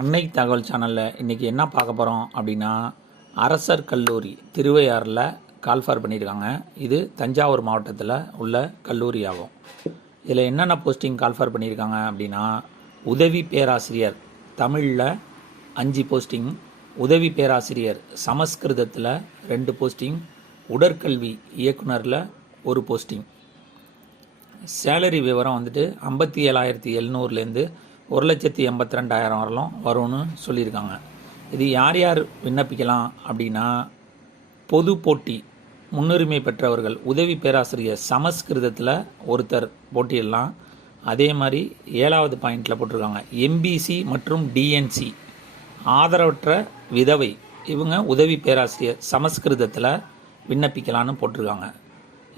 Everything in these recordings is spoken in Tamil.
அன்னை தகவல் சேனலில் இன்றைக்கி என்ன பார்க்க போகிறோம் அப்படின்னா, அரசர் கல்லூரி திருவையாறில் கால்ஃபார் பண்ணியிருக்காங்க. இது தஞ்சாவூர் மாவட்டத்தில் உள்ள கல்லூரி ஆகும். இதில் என்னென்ன போஸ்டிங் கால்ஃபார் பண்ணியிருக்காங்க அப்படின்னா, உதவி பேராசிரியர் தமிழில் 5 போஸ்டிங், உதவி பேராசிரியர் சமஸ்கிருதத்தில் 2 போஸ்டிங், உடற்கல்வி இயக்குனரில் 1 போஸ்டிங். சேலரி விவரம் வந்துட்டு 57,700லேருந்து 1,82,000 வரலாம் வரும்னு சொல்லியிருக்காங்க. இது யார் யார் விண்ணப்பிக்கலாம் அப்படின்னா, பொது போட்டி முன்னுரிமை பெற்றவர்கள் உதவி பேராசிரியர் சமஸ்கிருதத்தில் ஒருத்தர் போட்டியிடலாம். அதே மாதிரி 7வது பாயிண்டில் போட்டிருக்காங்க, எம்பிசி மற்றும் டிஎன்சி ஆதரவற்ற விதவை இவங்க உதவி பேராசிரியர் சமஸ்கிருதத்தில் விண்ணப்பிக்கலான்னு போட்டிருக்காங்க.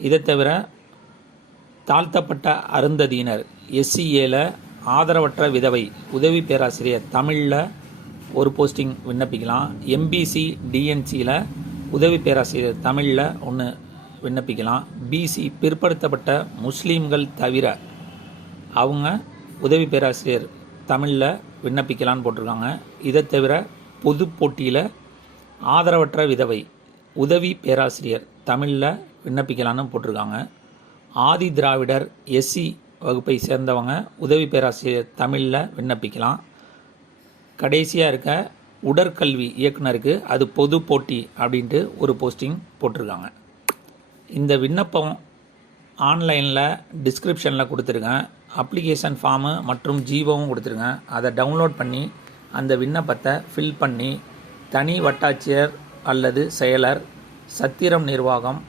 இதை தவிர தாழ்த்தப்பட்ட அருந்ததியினர் எஸ்சிஏல ஆதரவற்ற விதவை உதவி பேராசிரியர் தமிழில் 1 போஸ்டிங் விண்ணப்பிக்கலாம். எம்பிசி டிஎன்சியில் உதவி பேராசிரியர் தமிழில் 1 விண்ணப்பிக்கலாம். பிசி பிற்படுத்தப்பட்ட முஸ்லீம்கள் தவிர அவங்க உதவி பேராசிரியர் தமிழில் விண்ணப்பிக்கலான்னு போட்டிருக்காங்க. இதை தவிர பொது போட்டியில் ஆதரவற்ற விதவை உதவி பேராசிரியர் தமிழில் விண்ணப்பிக்கலான்னு போட்டிருக்காங்க. ஆதி திராவிடர் எஸ்சி வகுப்பை சேர்ந்தவங்க உதவி பேராசிரியர் தமிழில் விண்ணப்பிக்கலாம். கடைசியாக இருக்க உடற்கல்வி இயக்குனருக்கு அது பொது போட்டி அப்படின்ட்டு 1 போஸ்டிங் போட்டிருக்காங்க. இந்த விண்ணப்பம் ஆன்லைனில் டிஸ்கிரிப்ஷனில் கொடுத்துருக்கேன். அப்ளிகேஷன் ஃபார்மு மற்றும் ஜிஓவும் கொடுத்துருக்கேன். அதை டவுன்லோட் பண்ணி அந்த விண்ணப்பத்தை ஃபில் பண்ணி தனி வட்டாட்சியர் அல்லது செயலர், சத்திரம் நிர்வாகம்,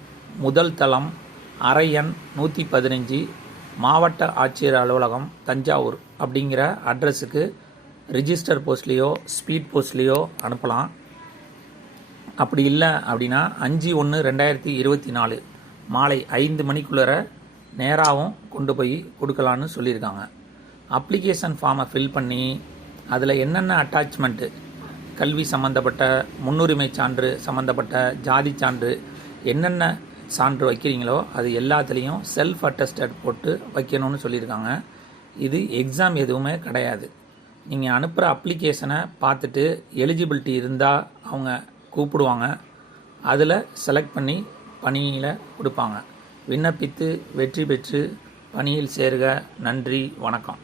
முதல் தளம், அரையன் 115, மாவட்ட ஆட்சியர் அலுவலகம் தஞ்சாவூர் அப்படிங்கிற அட்ரஸுக்கு ரிஜிஸ்டர் போஸ்ட்லேயோ ஸ்பீட் போஸ்ட்லேயோ அனுப்பலாம். அப்படி இல்லை அப்படின்னா 5/1/2024 மாலை 5 மணிக்குள்ளே நேராகவும் கொண்டு போய் கொடுக்கலான்னு சொல்லியிருக்காங்க. அப்ளிகேஷன் ஃபார்மை ஃபில் பண்ணி அதில் என்னென்ன அட்டாச்மெண்ட்டு, கல்வி சம்மந்தப்பட்ட, முன்னுரிமை சான்று சம்மந்தப்பட்ட, ஜாதி சான்று, என்னென்ன சான்று வைக்கிறீங்களோ அது எல்லாத்துலேயும் செல்ஃப் அட்டஸ்டட் போட்டு வைக்கணும்னு சொல்லியிருக்காங்க. இது எக்ஸாம் எதுவுமே கிடையாது. நீங்கள் அனுப்புகிற அப்ளிகேஷனை பார்த்துட்டு எலிஜிபிலிட்டி இருந்தால் அவங்க கூப்பிடுவாங்க. அதில் செலக்ட் பண்ணி பணியில் கொடுப்பாங்க. விண்ணப்பித்து வெற்றி பெற்று பணியில் சேருக. நன்றி, வணக்கம்.